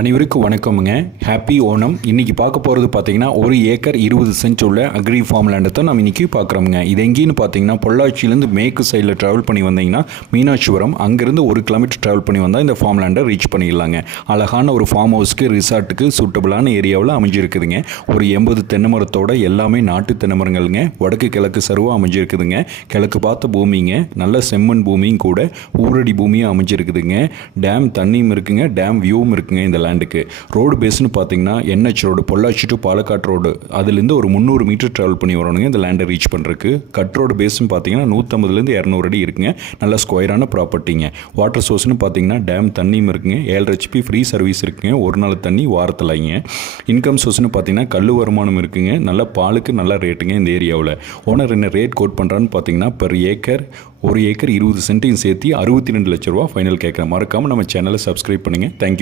அனைவருக்கும் வணக்கமுங்க. ஹாப்பி ஓணம். இன்றைக்கி பார்க்க போகிறது பார்த்தீங்கன்னா 1 ஏக்கர் 20 சென்ட் உள்ள அக்ரி ஃபார்ம் லேண்டை தான் நம்ம இன்றைக்கி பார்க்குறோமுங்க. இது எங்கேன்னு பார்த்தீங்கன்னா பொள்ளாச்சியிலேருந்து மேற்கு சைடில் ட்ராவல் பண்ணி வந்தீங்கன்னா மீனாட்சிபுரம், அங்கேருந்து 1 கிலோமீட்டர் ட்ராவல் பண்ணி வந்தால் இந்த ஃபார்ம் லேண்டை ரீச் பண்ணிடலாங்க. அழகான ஒரு ஃபார்ம் ஹவுஸ்க்கு ரிசார்ட்டுக்கு சூட்டபிளான ஏரியாவில் அமைஞ்சிருக்குதுங்க. ஒரு 80 தென்னை மரத்தோட எல்லாமே நாட்டு தென்னை மரங்கள்ங்க. வடக்கு கிழக்கு சருவாக அமைஞ்சிருக்குதுங்க. கிழக்கு பார்த்த பூமிங்க, நல்ல செம்மண் பூமியும் கூட ஊரடி பூமியும் அமைஞ்சிருக்குதுங்க. டேம் தண்ணியும் இருக்குங்க, டேம் வியூவும் இருக்குங்க. இந்த லேண்டுக்கு ரோடு பேஸ்னு பார்த்தீங்கன்னா NH road, Pollachi to Palakkad road, அதுலேருந்து ஒரு 300 மீட்டர் ட்ராவல் பண்ணி வரணுங்க இந்த லேண்டை ரீச் பண்ணுறதுக்கு. கட் ரோடு பேஸ்னு பார்த்தீங்கன்னா 150லேருந்து 200 அடி இருக்குங்க. நல்ல ஸ்கொயரான ப்ராப்பர்ட்டிங்க. வாட்டர் சோர்ஸ்னு பார்த்தீங்கன்னா டேம் தண்ணியும் இருக்குங்க. 7 HP ஃப்ரீ சர்வீஸ் இருக்குங்க. ஒரு நாள் தண்ணி வாரத்தில்ங்க. இன்கம் சோர்ஸ்னு பார்த்தீங்கன்னா கல் வருமானம் இருக்குங்க. நல்ல பாலுக்கு நல்ல ரேட்டுங்க இந்த ஏரியாவில். ஓனர் என்ன ரேட் கோட் பண்ணுறான்னு பார்த்தீங்கன்னா பெர் ஏக்கர் 1 ஏக்கர் 20 சென்ட்டையும் சேர்த்து 62 லட்ச ரூபா ஃபைனல் கேட்குறேன். மறக்காமல் நம்ம சேனலை சப்ஸ்கிரைப் பண்ணுங்கள். தேங்க்யூ.